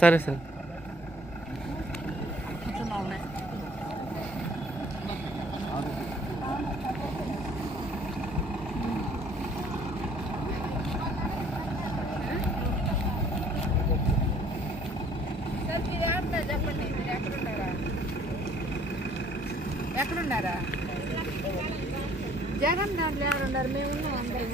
సరే సార్. చెప్పండి, మీరు ఎక్కడున్నారా? జగన్ దాంట్లో ఎవరున్నారు? మేము ఉన్నాం అందరం.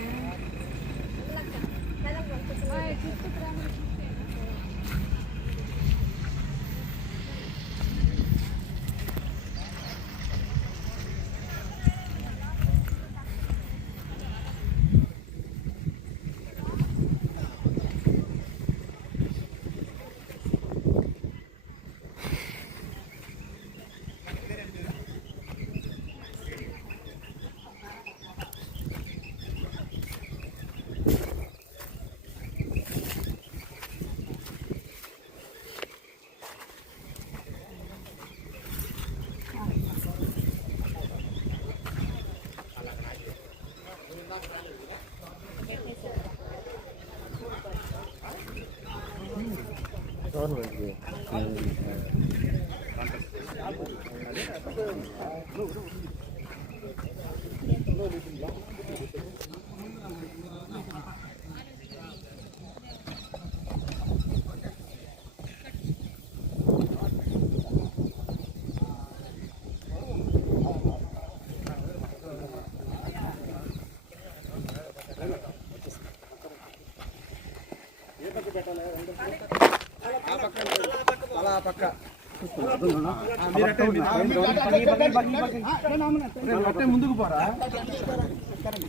ముందుకు పోరా,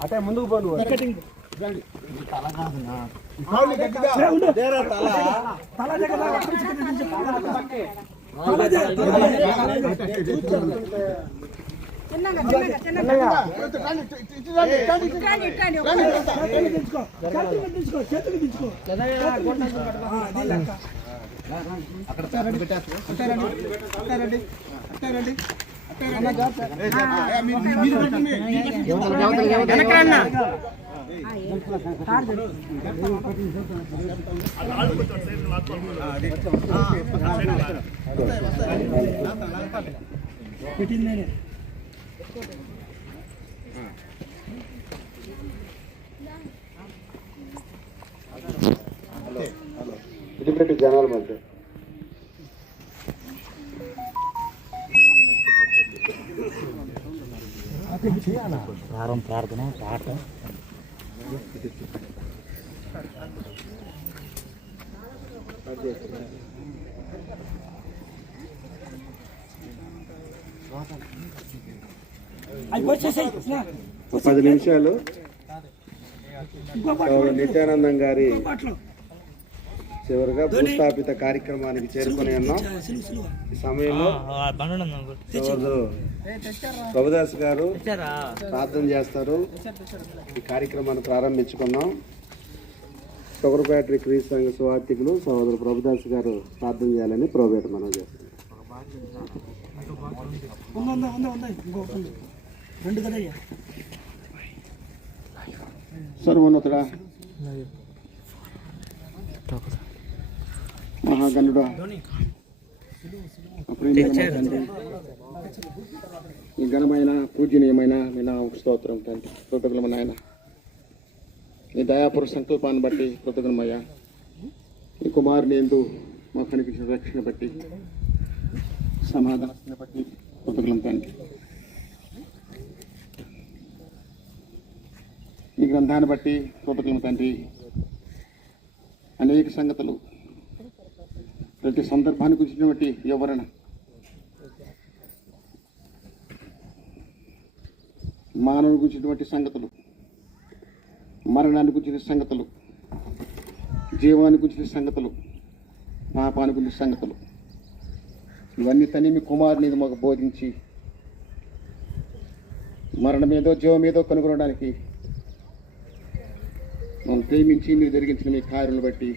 అటే ముందుకు పో. ఇటు జనాల మధ్య ప్రార్థన పాట ఒక 10 నిమిషాలు నిత్యానందం గారి చివరిగా భూస్థాపిత కార్యక్రమానికి చేరుకుని ఉన్నాం. ఈ సమయంలో ప్రభుదాస్ గారు ప్రార్థన చేస్తారు. ఈ కార్యక్రమాన్ని ప్రారంభించుకున్నాం. తొగరపేట క్రీస్తు సంఘ సువార్థికులు సోదరు ప్రభుదాస్ గారు ప్రార్థన చేయాలని ప్రభుపేట మనం చేస్తున్నాం. సర్వోన్నతుడా మహాగణుడా ఈ ఘనమైన పూజనీయమైన మీ నామముకు స్తోత్రం తండ్రి. కృతజ్ఞులమైన ఆయన నీ దయాపూర్వ సంకల్పాన్ని బట్టి కృతజ్ఞమయ్యా. ఈ కుమారుని యందు మాకు కనిపించిన రక్షణ బట్టి సమాధానాన్ని బట్టి కృతజ్ఞం తండ్రి. ఈ గ్రంథాన్ని బట్టి కృతజ్ఞం తండ్రి. అనేక సంగతులు ప్రతి సందర్భానికి వచ్చినటువంటి వివరణ మానవుని గురించినటువంటి సంగతులు, మరణానికి గురించిన సంగతులు, జీవానికి గురించిన సంగతులు, పాపానికి గురించిన సంగతులు, ఇవన్నీ తని మీ కుమారుని మాకు బోధించి మరణమేదో జీవమేదో కనుగొనడానికి మనం ప్రేమించి మీరు జరిగించిన మీ కార్యాలను బట్టి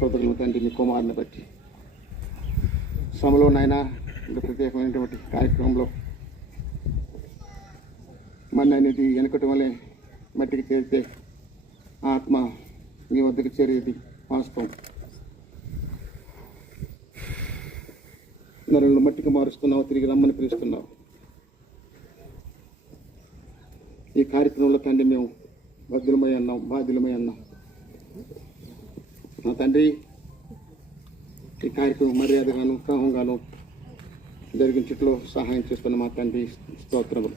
కృతజ్ఞతలు తండ్రి. మీ కుమారుని బట్టి సమలో నాయన ప్రత్యేకమైనటువంటి కార్యక్రమంలో మళ్ళీ అనేది వెనకటి వల్లే మట్టికి చేరితే ఆత్మ మీ వద్దకు చేరేది వాస్తవం. నరులను మట్టికి మారుస్తున్నావు, తిరిగి రమ్మని పిలుస్తున్నావు. ఈ కార్యక్రమంలో తండ్రి మేము బద్దులమై అన్నాం, బాధ్యులమై అన్నాం. నా తండ్రి ఈ కార్యక్రమం మర్యాదగాను క్రమంగాను జరిగించట్లో సహాయం చేస్తున్న మా తండ్రి స్తోత్రములు.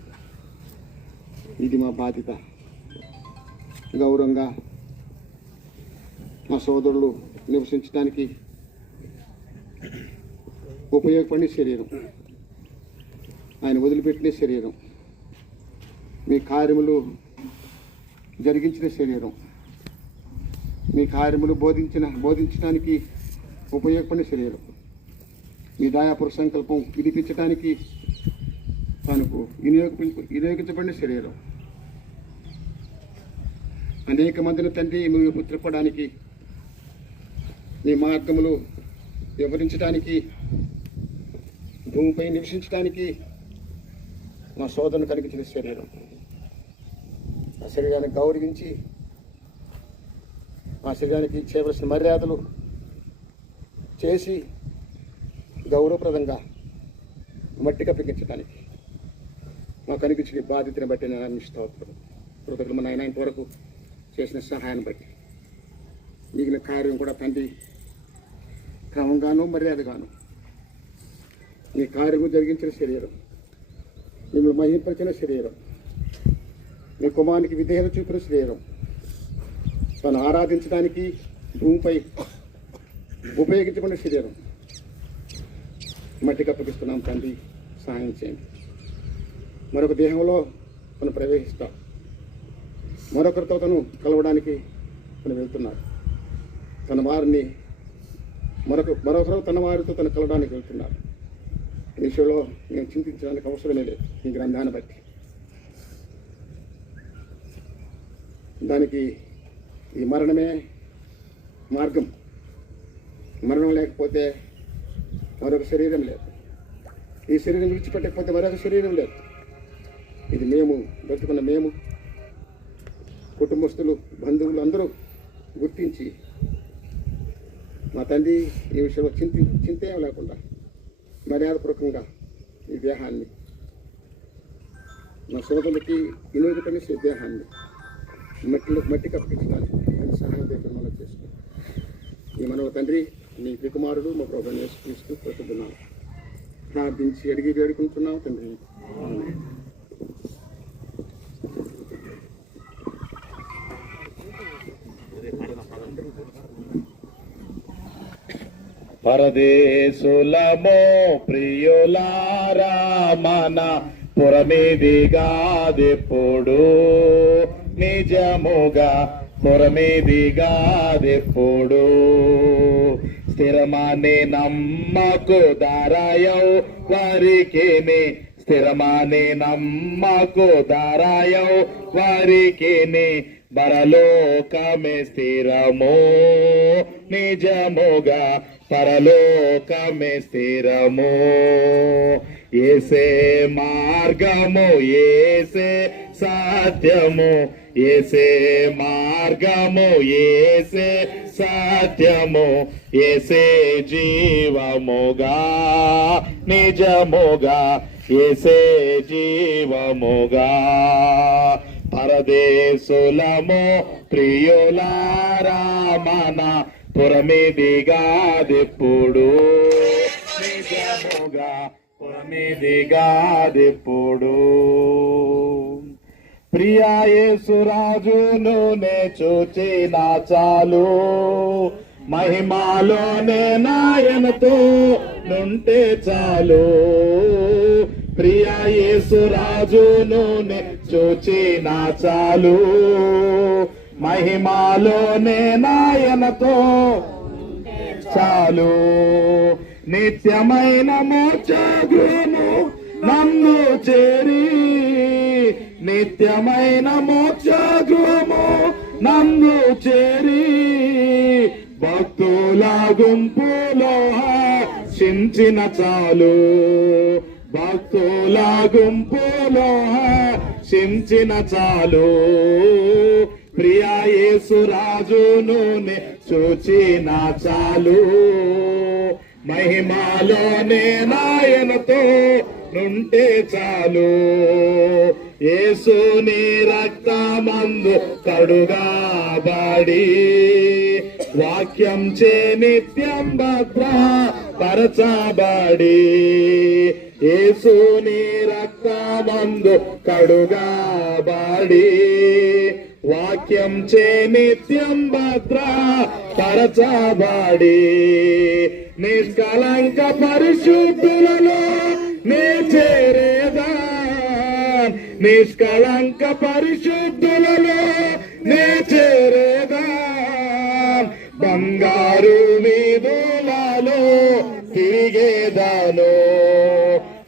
ఇది మా బాధ్యత. గౌరవంగా మా సోదరులు నివసించడానికి ఉపయోగపడిన శరీరం, ఆయన వదిలిపెట్టిన శరీరం, మీ కార్యములు జరిగించిన శరీరం, మీ కార్యములు బోధించడానికి ఉపయోగపడిన శరీరం, మీ దయాపుర సంకల్పం విడిపించడానికి తనకు వినియోగించబడిన శరీరం, అనేక మందిని తండ్రి మీరు త్రిప్పడానికి, మీ మార్గములు వివరించడానికి, భూమిపై నివసించడానికి మా సోదరుని కలిగించిన శరీరం. ఆ శరీరాన్ని గౌరవించి ఆ శరీరానికి చేయవలసిన మర్యాదలు చేసి గౌరవప్రదంగా మట్టి కప్పించడానికి మాకు అనిపించిన బాధ్యతను బట్టి నేను స్తోత్రం. కృతజ్ఞతలు మన ఆయన ఇంతవరకు చేసిన సహాయాన్ని బట్టి మిగిలిన కార్యం కూడా తండ్రి క్రమంగాను మర్యాదగాను మీ కార్యము జరిగించిన శరీరం, మిమ్మల్ని మహింపరిచిన శరీరం, మీ కుమారునికి విధేయత చూపిన శరీరం, తను ఆరాధించడానికి భూమిపై ఉపయోగించబడిన శరీరం మట్టి కప్పగిస్తున్నాం తండ్రి, సహాయం చేయండి. మరొక దేహంలో తను ప్రవేశిస్తాం, మరొకరితో తను కలవడానికి తను వెళ్తున్నాడు. తన వారిని మరొకరు తన వారితో తను కలవడానికి వెళ్తున్నారు. ఈ విషయంలో మేము చింతించడానికి అవసరమే లేదు. ఈ గ్రంథాన్ని బట్టి దానికి ఈ మరణమే మార్గం. మరణం లేకపోతే మరొక శరీరం లేదు. ఈ శరీరం విడిచిపెట్టకపోతే మరొక శరీరం లేదు. ఇది మేము బ్రతుకున్న మేము, కుటుంబస్తులు, బంధువులు అందరూ గుర్తించి మా తండ్రి ఈ విషయంలో చింతేం లేకుండా మర్యాదపూర్వకంగా ఈ దేహాన్ని మా సోదరులకి వినియోగపడిన దేహాన్ని మట్టి కప్పించడానికి సహాయం మనం చేసుకున్నాం. ఈ మనవ తండ్రి మీ కుమారుడు మా ప్రభువుని యేసుక్రీస్తు ప్రతిస్తున్నాం, ప్రార్థించి అడిగి వేడుకుంటున్నాం తండ్రి. పరదేశులమో ప్రియులారా మన పురమిదిగాదెప్పుడు, నిజముగా పురమిదిగాదెప్పుడు. స్థిరమానే నమ్మకు దారాయవు వారికిని, స్థిరమానే నమ్మకు దారాయవు వారికిని. పరలోకమే స్థిరము నిజముగా, పరలోకమే స్థిరము. ఏసే మార్గము, ఏసే సత్యము, ఏసే మార్గము, ఏసే సత్యము, ఏసే జీవముగా నిజముగా, ఏసే జీవముగా. పరదేశులము ప్రియులారా మన పురమిదిగాదెప్పుడు, నిజముగా పురమిదిగాదెప్పుడు. ప్రియా యేసురాజును నే చూచిన చాలు, మహిమాలోనే నాయనతో నుంటే చాలు. ప్రియా యేసురాజును నే చూచిన చాలు, మహిమాలోనే నాయనతో చాలు. నిత్యమైన మోక్షగృహము నన్ను చేరి, నిత్యమైన మోక్షగృహము నన్ను చేరి. భక్తుల గుంపులో చించిన చాలు, భక్తుల గుంపులో చించిన చాలు ప్రియా యేసు రాజును చూచిన చాలు మహిమాలోనే నాయనతో నుంటే చాలు యేసుని రక్తమందు కడుగాబడి వాక్యం చే నిత్యం భద్రపరచబడి యేసుని రక్తమందు కడుగాబడి వాక్యం చే నిత్యం భద్రపరచబడి నిష్కలంక పరిశుద్ధులలో నే చేరేదా నిష్కలంక పరిశుద్ధులలో నే చేరేదా బంగారు వీధులలో తిరిగేదాను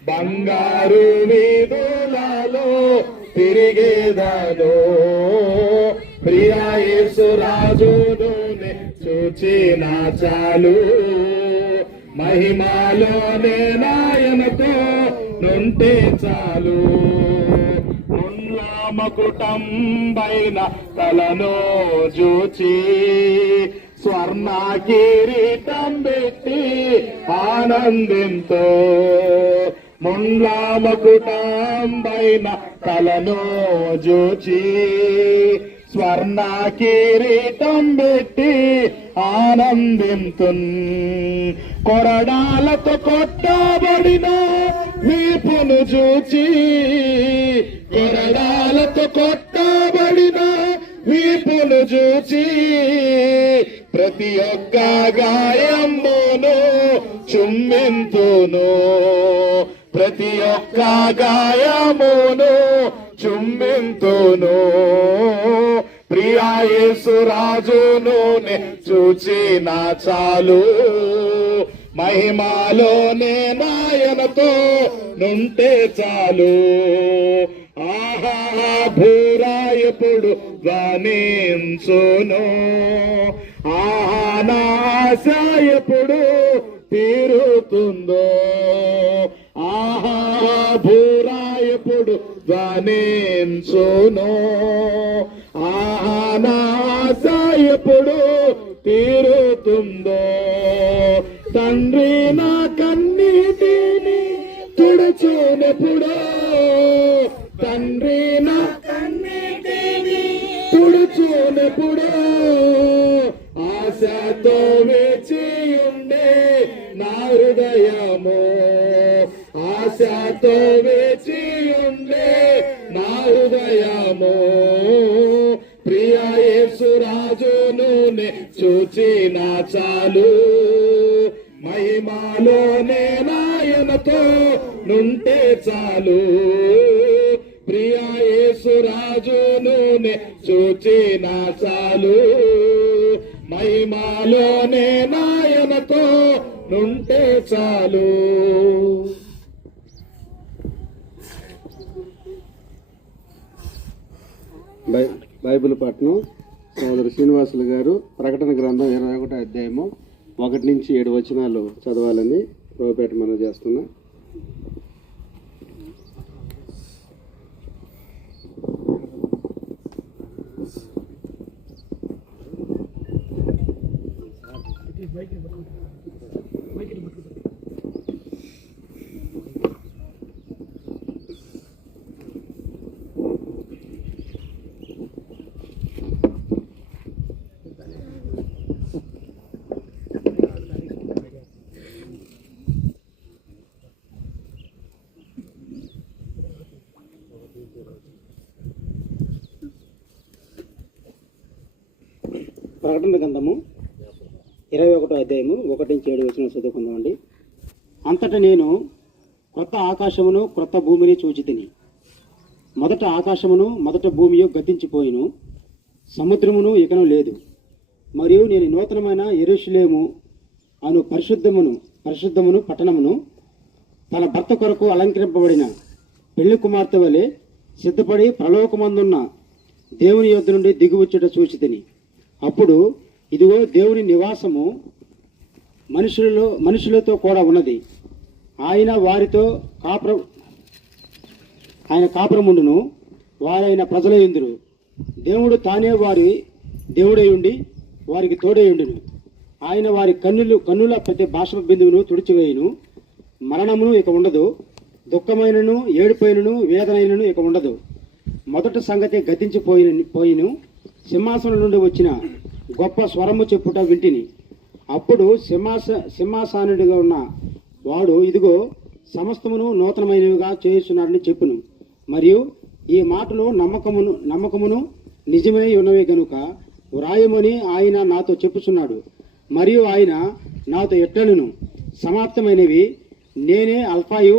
బంగారు వీధులలో తిరిగేదాను ప్రియా యేసు రాజును చూచిన చాలు మహిమాలోనే నాయనతో నుంటే చాలు మకుటం పైన తలను చూచి స్వర్ణ కిరీటం పెట్టి ఆనందింతో మకుటం పైన తలను చూచి స్వర్ణ కిరీటం పెట్టి ఆనందింతున్ కొరడాలతో కొట్టబడిన వీపును చూచి కొరడాలతో కొట్టబడిన వీపును చూచి ప్రతి ఒక్క గాయమును చుమ్మింతును ప్రతి ఒక్క గాయమును చుమ్మింతును ప్రియా యేసు రాజును చూచిన చాలు మహిమాలోనే నాయనతో నుంటే చాలు ఆహా భూరా ఎప్పుడు ధ్వనించును ఆహా నా ఆశ ఎప్పుడు తీరుతుందో ఆహా భూరా ఎప్పుడు ధ్వనించును ఆహా నా ఆశ ఎప్పుడు తీరుతుందో తండ్రి నా కన్నీటిని తుడుచునెప్పుడో తండ్రి నా కన్నీటిని తుడుచునెప్పుడో ఆశతో వేచి ఉండే నా హృదయము ఆశతో వేచి ఉండే నా హృదయము ప్రియా యేసు రాజును చూచిన చాలు మహిమాలోనే నాయనతో నుంటే చాలు ప్రియా యేసు రాజును చూచిన చాలు మహిమాలోనే నాయనతో నుంటే చాలు బైబిల్ పట్నం సోదరు శ్రీనివాసులు గారు ప్రకటన గ్రంథం 21వ అధ్యాయము 1 నుంచి 7 వచనాలు చదవాలని ప్రభుపేట మనం చేస్తున్నా. ప్రకటన గ్రంథము 21వ అధ్యాయము 1 నుంచి 7 వచనం చదువుకుందామండి. అంతటా నేను క్రొత్త ఆకాశమును క్రొత్త భూమిని చూచితిని. మొదట ఆకాశమును మొదట భూమియు గతించిపోయిను, సముద్రమును ఇకను లేదు. మరియు నేను నూతనమైన యెరూషలేము అను పరిశుద్ధమును పట్టణమును తన భర్త కొరకు అలంకరింపబడిన పెళ్లి కుమార్తె వలె సిద్ధపడి పరలోకమందున్న దేవుని యొద్ద నుండి దిగువచ్చుట చూచితిని. అప్పుడు ఇదిగో దేవుని నివాసము మనుషులతో కూడా ఉన్నది. ఆయన వారితో కాపురముండును, వారైన ప్రజల యందురు. దేవుడు తానే వారి దేవుడై ఉండి వారికి తోడై ఉండును. ఆయన వారి కన్నుల ప్రతి బాష్ప బిందువును తుడిచివేయును. మరణమును ఇక ఉండదు, దుఃఖమైనను ఏడుపైనను వేదనైనను ఇక ఉండదు. మొదటి సంగతి గతించిపోయిను. సింహాసనం నుండి వచ్చిన గొప్ప స్వరము చెప్పుట వింటిని. అప్పుడు సింహాసనుడిగా ఉన్న వాడు, ఇదిగో సమస్తమును నూతనమైనవిగా చేస్తున్నాడని చెప్పును. మరియు ఈ మాటలు నమ్మకమును నిజమై ఉన్నవే గనుక వ్రాయమని ఆయన నాతో చెప్పుచున్నాడు. మరియు ఆయన నాతో ఎట్లనును, సమాప్తమైనవి, నేనే అల్ఫాయు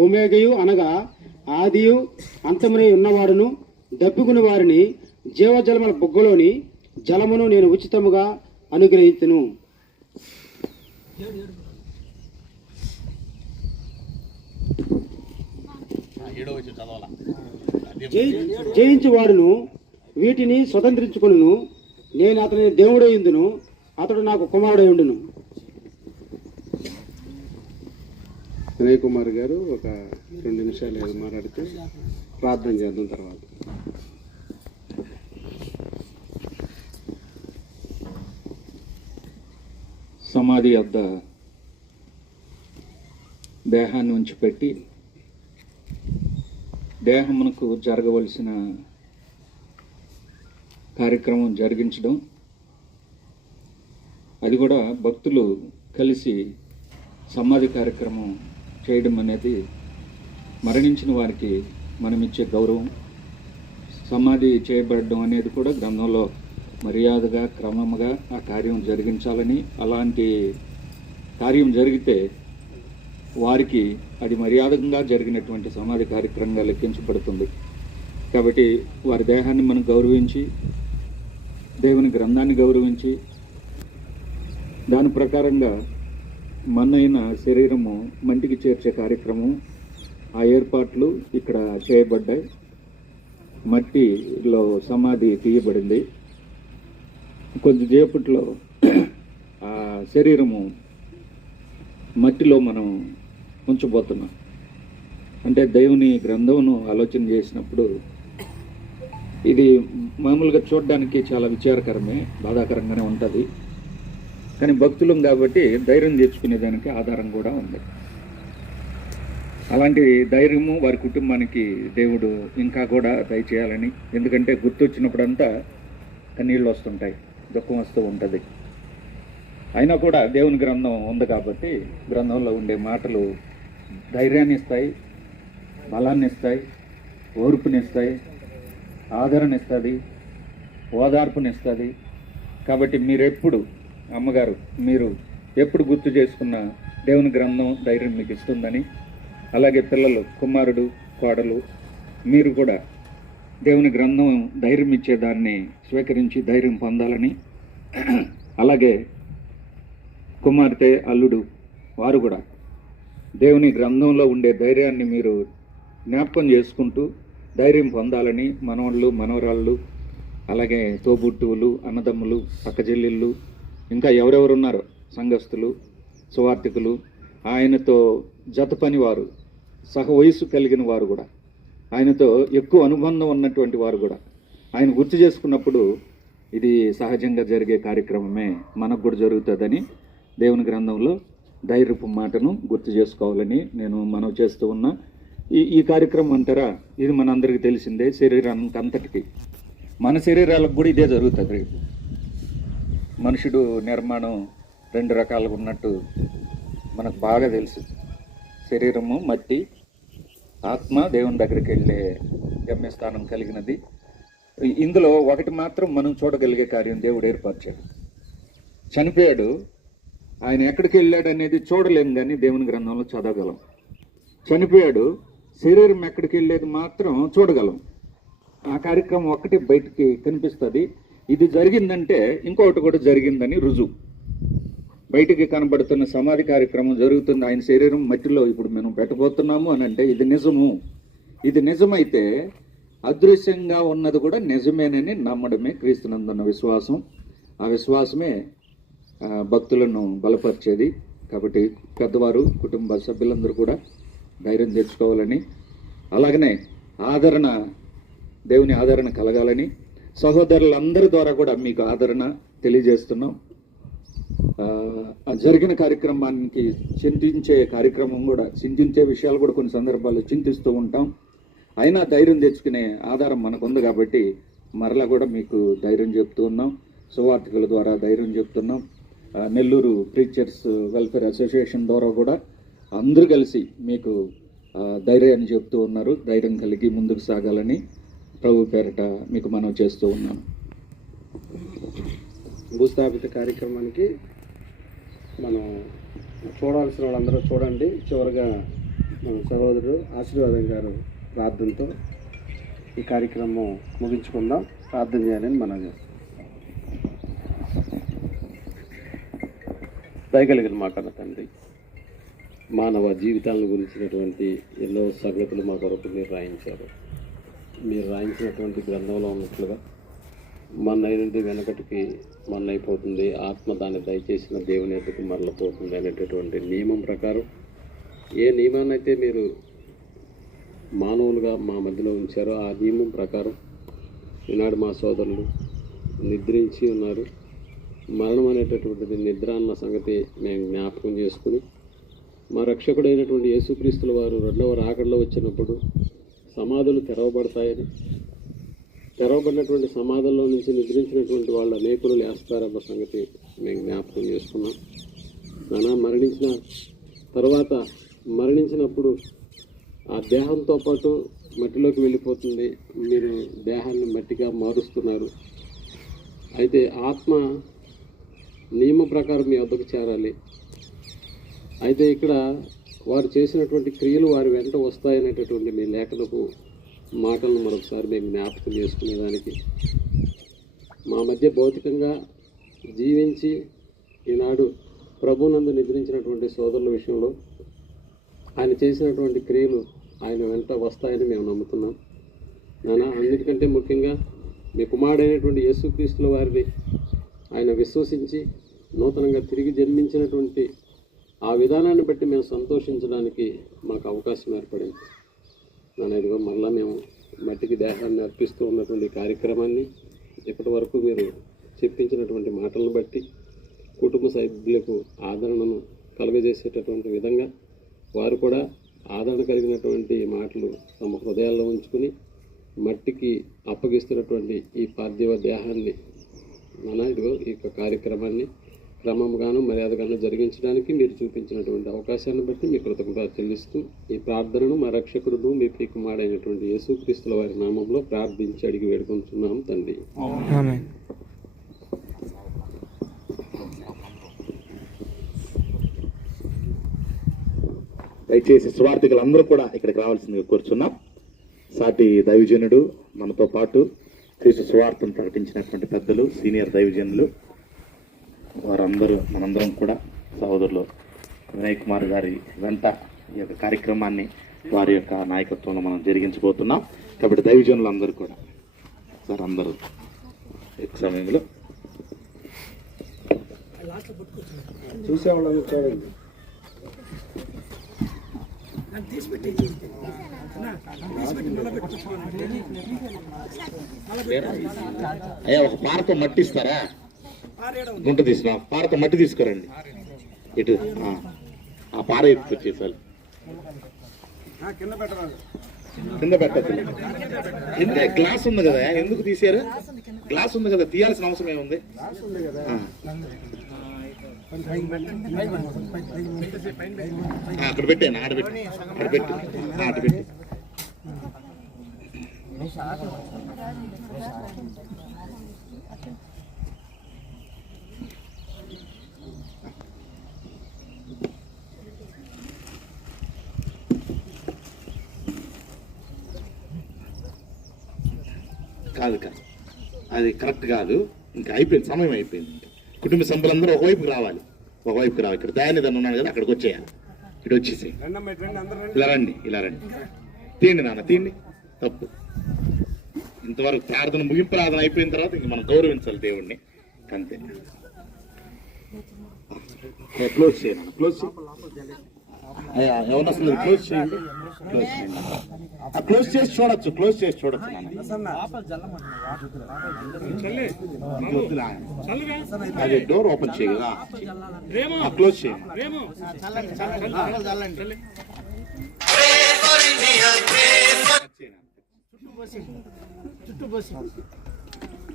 ఓమేగయు అనగా ఆదియు అంతమునై ఉన్నవాడును. దప్పికుని వారిని జీవజలముల బుగ్గలోని జలమును నేను ఉచితముగా అనుగ్రహించును. జయించి వాడును వీటిని స్వతంత్రించుకొనును. నేను అతని దేవుడై ఉందును, అతడు నాకు కుమారుడై ఉండును. వినయ్ కుమార్ గారు ఒక 2 నిమిషాలు ఏదో మాట్లాడితే ప్రార్థన చేద్దాం. తర్వాత సమాధి వద్ద దేహాన్ని ఉంచిపెట్టి దేహమునకు జరగవలసిన కార్యక్రమం జరిగించడం, అది కూడా భక్తులు కలిసి సమాధి కార్యక్రమం చేయడం అనేది మరణించిన వారికి మనమిచ్చే గౌరవం. సమాధి చేయబడడం అనేది కూడా గ్రంథంలో మర్యాదగా క్రమముగా ఆ కార్యం జరిగించాలని, అలాంటి కార్యం జరిగితే వారికి అది మర్యాదగా జరిగినటువంటి సమాధి కార్యక్రమంగా లెక్కించబడుతుంది. కాబట్టి వారి దేహాన్ని మనం గౌరవించి, దేవుని గ్రంథాన్ని గౌరవించి, దాని ప్రకారంగా మన్నైన శరీరము మంటికి చేర్చే కార్యక్రమం, ఆ ఏర్పాట్లు ఇక్కడ చేయబడ్డాయి. మట్టిలో సమాధి తీయబడింది. కొద్దిసేపట్లో ఆ శరీరము మట్టిలో మనం ఉంచబోతున్నాం. అంటే దేవుని గ్రంథమును ఆలోచన చేసినప్పుడు ఇది మామూలుగా చూడడానికి చాలా విచారకరమే, బాధాకరంగానే ఉంటుంది. కానీ భక్తులం కాబట్టి ధైర్యం తెచ్చుకునేదానికి ఆధారం కూడా ఉంది. అలాంటి ధైర్యము వారి కుటుంబానికి దేవుడు ఇంకా కూడా దయచేయాలని. ఎందుకంటే గుర్తొచ్చినప్పుడంతా కన్నీళ్ళు వస్తుంటాయి, దుఃఖం వస్తూ ఉంటుంది. అయినా కూడా దేవుని గ్రంథం ఉంది కాబట్టి గ్రంథంలో ఉండే మాటలు ధైర్యాన్ని ఇస్తాయి, బలాన్ని ఇస్తాయి, ఓర్పునిస్తాయి, ఆదరణ ఇస్తుంది, ఓదార్పునిస్తుంది. కాబట్టి మీరెప్పుడు అమ్మగారు మీరు ఎప్పుడు గుర్తు చేసుకున్న దేవుని గ్రంథం ధైర్యం మీకు ఇస్తుందని, అలాగే పిల్లలు, కుమారుడు, కోడలు మీరు కూడా దేవుని గ్రంథం ధైర్యం ఇచ్చేదాన్ని స్వీకరించి ధైర్యం పొందాలని, అలాగే కుమార్తె, అల్లుడు వారు కూడా దేవుని గ్రంథంలో ఉండే ధైర్యాన్ని మీరు జ్ఞాపకం చేసుకుంటూ ధైర్యం పొందాలని, మనవాళ్ళు, మనవరాళ్ళు, అలాగే తోబుట్టువులు, అన్నదమ్ములు, పక్కచెల్లెళ్ళు, ఇంకా ఎవరెవరు ఉన్నారో సంఘస్థులు, సువార్థికులు, ఆయనతో జత పనివారు, సహ వయసు కలిగిన వారు కూడా, ఆయనతో ఎక్కువ అనుబంధం ఉన్నటువంటి వారు కూడా ఆయన గుర్తు చేసుకున్నప్పుడు ఇది సహజంగా జరిగే కార్యక్రమమే మనకు కూడా జరుగుతుందని దేవుని గ్రంథంలో ధైర్యపు మాటను గుర్తు చేసుకోవాలని నేను మనవి చేస్తూ ఉన్నా. ఈ కార్యక్రమం అంటారా, ఇది మనందరికీ తెలిసిందే. శరీరానికి అంతటికి, మన శరీరాలకు కూడా ఇదే జరుగుతుంది. రేపు మనుషుడు నిర్మాణం 2 రకాలుగా ఉన్నట్టు మనకు బాగా తెలుసు. శరీరము మట్టి, ఆత్మ దేవుని దగ్గరికి వెళ్ళే గమ్యస్థానం కలిగినది. ఇందులో ఒకటి మాత్రం మనం చూడగలిగే కార్యం దేవుడు ఏర్పరిచాడు. చనిపోయాడు, ఆయన ఎక్కడికి వెళ్ళాడు అనేది చూడలేము, కానీ దేవుని గ్రంథంలో చదవగలం. చనిపోయాడు, శరీరం ఎక్కడికి వెళ్ళేది మాత్రం చూడగలం. ఆ కార్యక్రమం ఒక్కటి బయటికి కనిపిస్తుంది. ఇది జరిగిందంటే ఇంకొకటి కూడా జరిగిందని రుజువు. బయటికి కనబడుతున్న సమాధి కార్యక్రమం జరుగుతుంది, ఆయన శరీరం మట్టిలో ఇప్పుడు మనం పెట్టబోతున్నాము అని అంటే ఇది నిజము. ఇది నిజమైతే అదృశ్యంగా ఉన్నది కూడా నిజమేనని నమ్మడమే క్రీస్తునందున్న విశ్వాసం. ఆ విశ్వాసమే భక్తులను బలపరిచేది. కాబట్టి పెద్దవారు, కుటుంబ సభ్యులందరూ కూడా ధైర్యం తెచ్చుకోవాలని, అలాగనే ఆదరణ దేవుని ఆదరణ కలగాలని సహోదరులందరి ద్వారా కూడా మీకు ఆదరణ తెలియజేస్తున్నాం. జరిగిన కార్యక్రమానికి చింతించే కార్యక్రమం కూడా, చింతించే విషయాలు కూడా కొన్ని సందర్భాల్లో చింతిస్తూ ఉంటాం. అయినా ధైర్యం తెచ్చుకునే ఆధారం మనకుంది కాబట్టి మరలా కూడా మీకు ధైర్యం చెప్తూ ఉన్నాం. సువార్థికుల ద్వారా ధైర్యం చెప్తున్నాం. నెల్లూరు ప్రీచర్స్ వెల్ఫేర్ అసోసియేషన్ ద్వారా కూడా అందరూ కలిసి మీకు ధైర్యాన్ని చెప్తూ ఉన్నారు. ధైర్యం కలిగి ముందుకు సాగాలని ప్రభు పేరట మీకు మనం చేస్తూ ఉన్నాను. భూస్థాపిత కార్యక్రమానికి మనం చూడాల్సిన వాళ్ళందరూ చూడండి. చివరిగా మన సహోదరుడు ఆశీర్వాదం గారు ప్రార్థనతో ఈ కార్యక్రమం ముగించుకుందాం. ప్రార్థన చేయాలని మనం చేస్తాం. దయగలిగిన మా కన్న తండ్రి, మానవ జీవితాలను గురించినటువంటి ఎన్నో సంగతులు మా కొరకు మీరు రాయించారు. మీరు రాయించినటువంటి గ్రంథంలో ఉన్నట్లుగా మన్నైనది వెనకటికి మన్నైపోతుంది, ఆత్మ దాన్ని దయచేసిన దేవుని ఎదుకు మరలిపోతుంది అనేటటువంటి నియమం ప్రకారం ఏ నియమాన్ని అయితే మీరు మానవులుగా మా మధ్యలో ఉంచారో ఆ నియమం ప్రకారం ఈనాడు మా సోదరులు నిద్రించి ఉన్నారు. మరణం అనేటటువంటిది నిద్ర అన్న సంగతి మేము జ్ఞాపకం చేసుకుని మా రక్షకుడైనటువంటి యేసుక్రీస్తుల వారు రెండవ రాకడలో వచ్చినప్పుడు సమాధులు తెరవబడతాయని, తెరవబడినటువంటి సమాధుల్లో నుంచి నిద్రించినటువంటి వాళ్ళు అనేకులు లేస్తారన్న సంగతి మేము జ్ఞాపకం చేసుకున్నాం. నానా మరణించిన తర్వాత మరణించినప్పుడు ఆ దేహంతో పాటు మట్టిలోకి వెళ్ళిపోతుంది. మీరు దేహాన్ని మట్టిగా మారుస్తున్నారు. అయితే ఆత్మ నియమ ప్రకారం మీ వద్దకు చేరాలి. అయితే ఇక్కడ వారు చేసినటువంటి క్రియలు వారి వెంట వస్తాయనేటటువంటి మీ లేఖనపు మాటలను మరొకసారి మేము జ్ఞాపకం చేసుకునేదానికి, మా మధ్య భౌతికంగా జీవించి ఈనాడు ప్రభునందు నిద్రించినటువంటి సోదరుల విషయంలో ఆయన చేసినటువంటి క్రియలు ఆయన వెంట వస్తాయని మేము నమ్ముతున్నాం. నానా అన్నిటికంటే ముఖ్యంగా మీ కుమారుడైనటువంటి యేసుక్రీస్తుల వారిని ఆయన విశ్వసించి నూతనంగా తిరిగి జన్మించినటువంటి ఆ విధానాన్ని బట్టి మేము సంతోషించడానికి మాకు అవకాశం ఏర్పడింది. నాన్న ఇదిగో మళ్ళీ మేము మట్టికి దేహాన్ని అర్పిస్తూ ఉన్నటువంటి కార్యక్రమాన్ని ఇప్పటి వరకు మీరు చెప్పించినటువంటి మాటలను బట్టి కుటుంబ సభ్యులకు ఆదరణను కలుగజేసేటటువంటి విధంగా వారు కూడా ఆదరణ కలిగినటువంటి మాటలు తమ హృదయాల్లో ఉంచుకుని మట్టికి అప్పగిస్తున్నటువంటి ఈ పార్థివ దేహాన్ని నాన్న ఇదిగో ఈ యొక్క కార్యక్రమాన్ని క్రమంగాను మర్యాదగాను జరిగించడానికి మీరు చూపించినటువంటి అవకాశాన్ని బట్టి మీ కృతజ్ఞతలు చెల్లిస్తూ ఈ ప్రార్థనను మా రక్షకుడును మీ ప్రియకుమారుడైనటువంటి యేసుక్రీస్తుల వారి నామంలో ప్రార్థించి అడిగి వేడుకుంటున్నాం తండ్రి. దయచేసి స్వార్థికులందరూ కూడా ఇక్కడికి రావాల్సిందిగా కోరుచున్నాం. సాటి దైవజనుడు మనతో పాటు క్రీస్తు స్వార్థను ప్రకటించినటువంటి పెద్దలు, సీనియర్ దైవజనులు వారందరూ మనందరం కూడా సహోదరులు వినయ్ కుమార్ గారి వెంట ఈ యొక్క కార్యక్రమాన్ని వారి యొక్క నాయకత్వంలో మనం జరిగించబోతున్నాం. కాబట్టి దైవజనులు అందరూ కూడా సార్ అందరూ ఈ సమయంలో చూసేవాళ్ళని చూడండి. అయ్యా ఒక పారతో మట్టి ఇస్తారా? గుంట తీసుకురా, పారతో మట్టి తీసుకురండి. ఇటు ఆ పార ఎత్తుకొచ్చేసారి కింద పెట్టద్దు. ఎందుకంటే గ్లాస్ ఉంది కదా, ఎందుకు తీసారు? గ్లాస్ ఉంది కదా, తీయాల్సిన అవసరం ఏముంది? అక్కడ పెట్టాను, ఆడబెట్టి అటు పెట్టి కాదు అది కరెక్ట్ కాదు. ఇంకా అయిపోయింది, సమయం అయిపోయింది. ఇంకా కుటుంబ సభ్యులందరూ ఒకవైపుకి రావాలి. ఇక్కడ దయానిధి ఉన్నాడు కదా, అక్కడికి వచ్చేయాలి. ఇటు వచ్చేసి ఇలా రండి. తీయండి నాన్న, తీయండి. తప్పు. ఇంతవరకు ప్రార్థన, ముగింపు ప్రార్థన అయిపోయిన తర్వాత ఇంక మనం గౌరవించాలి దేవుణ్ణి, అంతే. క్లోజ్ చేయాలి, క్లోజ్ చేయి. అయ్యా ఎవరన్నా అసలు క్లోజ్ చేయండి, క్లోజ్ చేయండి. క్లోజ్ చేసి చూడొచ్చు, క్లోజ్ చేసి చూడొచ్చు నాన్న. అది డోర్ ఓపెన్ చేయగా క్లోజ్ చేయండి.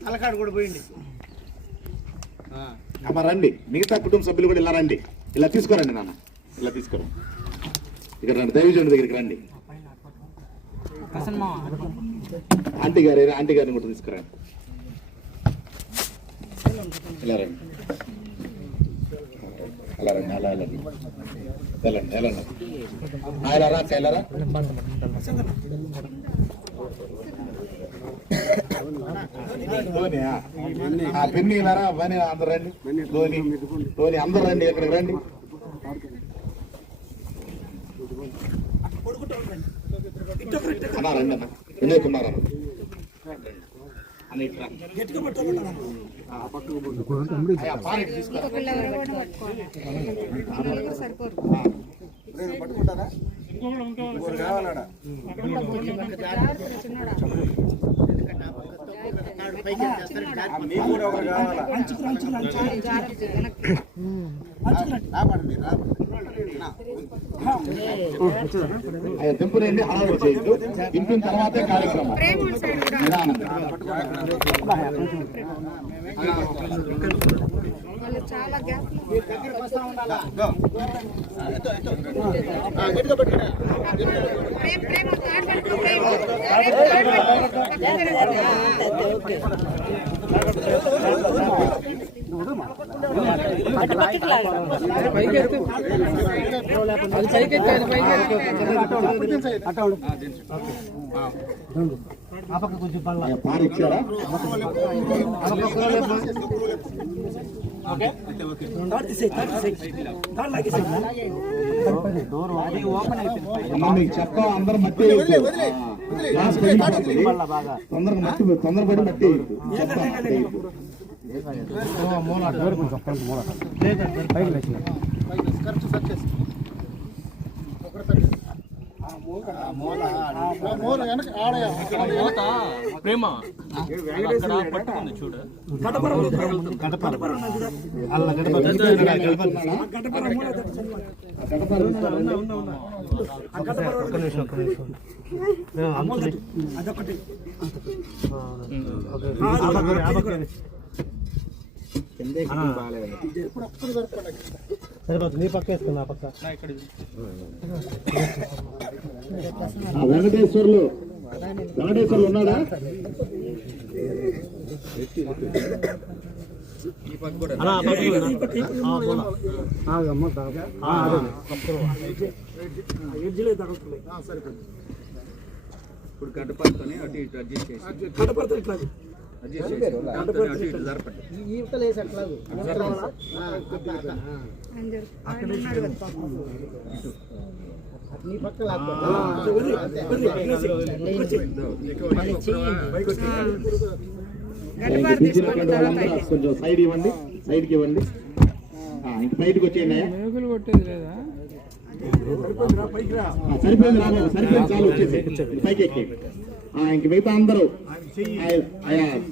తలకాడు కూడా పోయింది. అమ్మ రండి, మిగతా కుటుంబ సభ్యులు కూడా ఇలా రండి, ఇలా తీసుకోరండి నాన్న, ఇలా తీసుకోరండి. ఇక్కడ రండి, దైవజనుడి దగ్గరికి రండి. ఆంటీ గారిని కూడా తీసుకురండి. ఇలా రండి, అలా రండి, అలా వెళ్ళండి, వెళ్ళండి, వెళ్ళండి. ఇలా రా, వెళ్ళరా. పిన్ని ఇలారా, పని అందరు రండి, ధోని అందరు రండి, ఇక్కడికి రండి. అన్నా రండి అన్న, వినయ్ కుమార్ అన్న సరిపోరు. తెంపునండి, హడావుడి చేయొద్దు. దింపిన తర్వాతే కార్యక్రమం చాలా గ్యాప్ పారిచ్చారా? మీకు చెక్క అందరూ మట్టి తొందరపడి మట్టి చెప్తాను. ప్రేమ పట్టుకుంది చూడు. నీ పక్క వేసుకున్నా పక్క వెంకటేశ్వర్లు ఉన్నాడా? ఇప్పుడు గడ్డపడుతుంది అటు ఇటు అడ్జస్ట్ చేసి కొంచెం సైడ్ ఇవ్వండి, సైడ్కి ఇవ్వండి. ఇంక సైడ్కి వచ్చేయండి. సరిపోయింది రాబాబు, సరిపోయింది, చాలు వచ్చేసి పైకి ఎక్కి. ఇంక మిగతా అందరూ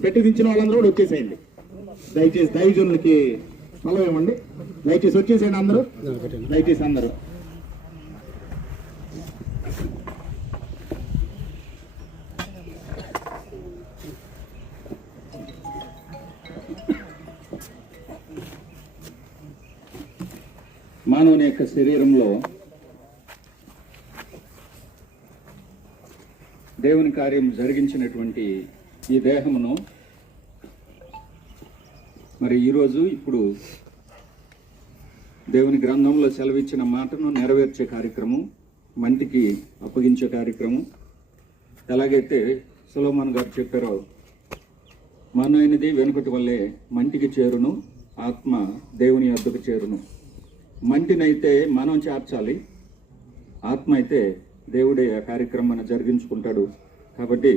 పెట్టి దించిన వాళ్ళందరూ కూడా వచ్చేసేయండి. దయచేసి దైవజనులకి సెలవు ఇవ్వండి. దయచేసి వచ్చేసేయండి అందరూ, దయచేసి అందరూ. మానవుని యొక్క శరీరంలో దేవుని కార్యం జరిగించినటువంటి ఈ దేహమును మరి ఈరోజు ఇప్పుడు దేవుని గ్రంథంలో సెలవిచ్చిన మాటను నెరవేర్చే కార్యక్రమం, మంటికి అప్పగించే కార్యక్రమం. ఎలాగైతే సొలొమోను గారు చెప్పారో, మానవునిది వెనుకటి వల్లే మంటికి చేరును, ఆత్మ దేవుని యొద్దకు చేరును. మంటినైతే మనం చేర్చాలి, ఆత్మ అయితే దేవుడే ఆ కార్యక్రమాన్ని జరిగించుకుంటాడు. కాబట్టి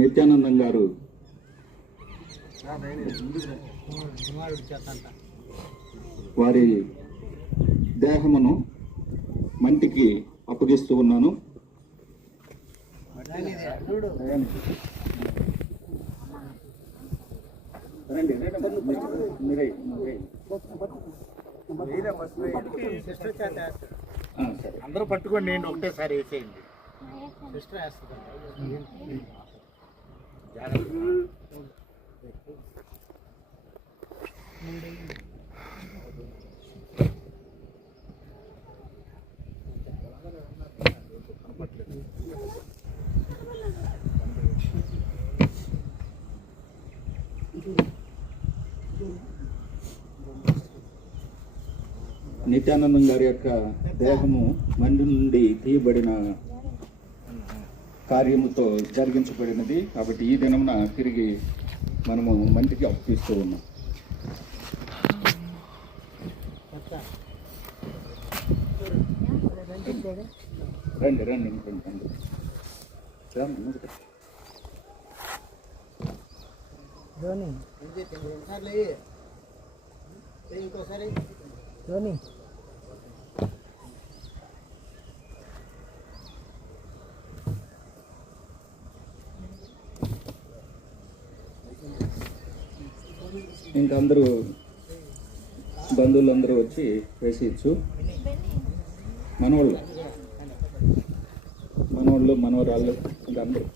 నిత్యానందం గారు వారి దేహమును మంటికి అప్పగిస్తూ ఉన్నాను. అందరూ పట్టుకోండి, నేను ఒకటేసారి వేసేయండి. నిత్యానందం గారి యొక్క దేహము మండి నుండి తీయబడిన కార్యముతో జరిగించబడినది కాబట్టి ఈ దినమున తిరిగి మనము మంటికి అప్పగిస్తూ ఉన్నాం. రండి రండి ఇంకొండి ఇంకోసారి ఇంకా అందరూ బంధువులందరూ వచ్చి వేసేయచ్చు. మనవాళ్ళు మనవరాళ్ళు ఇంకా అందరూ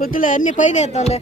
పొద్దులు అన్ని పైన వేద్దాంలే.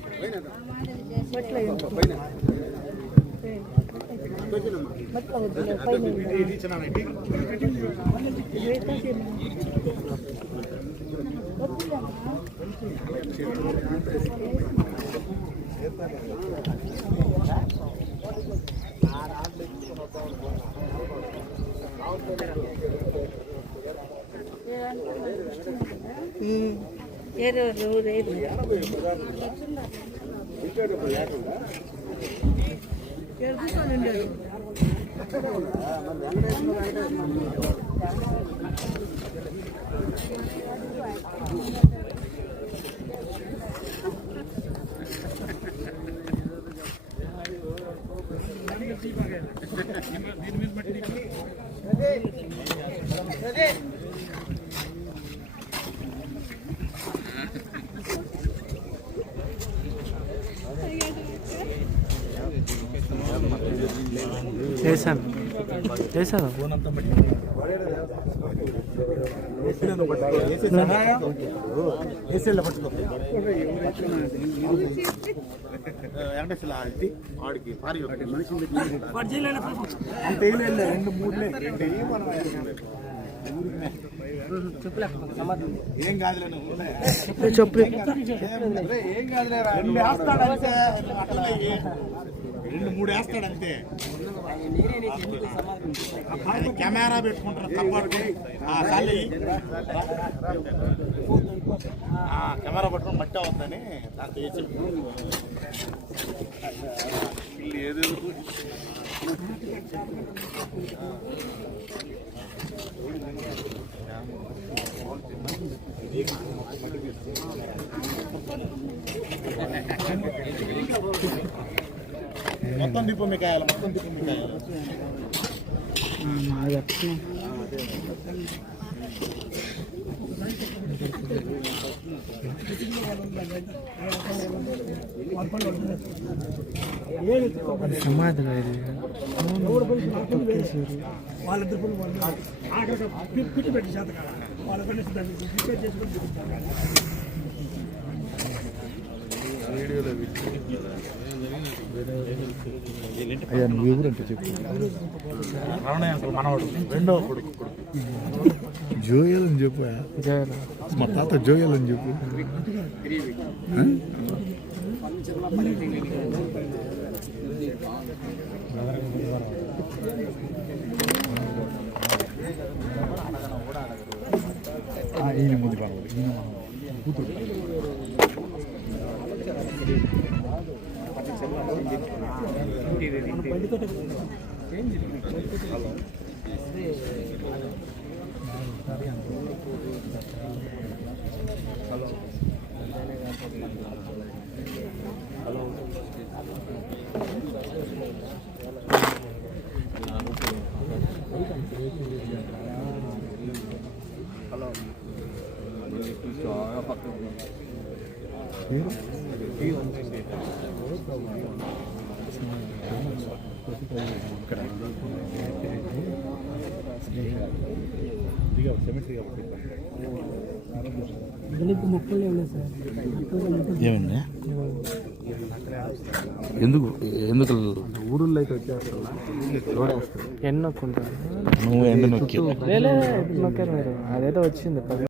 చేశాను వాడికి పారి ఏం కాదులే చెప్పు ఏం కాదులే రెండు వేస్తాడంతే, రెండు మూడు వేస్తాడంతే. కెమెరా పెట్టుకుంటారు తప్పటి కెమెరా పట్టుకుని మట్టి అవుతుందని దాంతో వేసి ఏదో మొత్తం దిప్పు మికాయాలి, మొత్తం దిప్పు మికాయాలి. సమాధిలో వీడియోలో అయ్యా నువ్వు ఎవరంటే చెప్పు. జోయల్ అని చెప్పు. మా తాత జోయల్ అని చెప్పు. ఈయన ముందు కావాలి. ఈయన కూతురు. ఏమన్నా ఎందుకు ఎందుకు ఊరుల్లో అయితే వచ్చేస్తున్నా ఎన్ని నొక్కుంటారు నువ్వు ఎండ నొక్కి నొక్కారు మీరు అదేదో వచ్చింది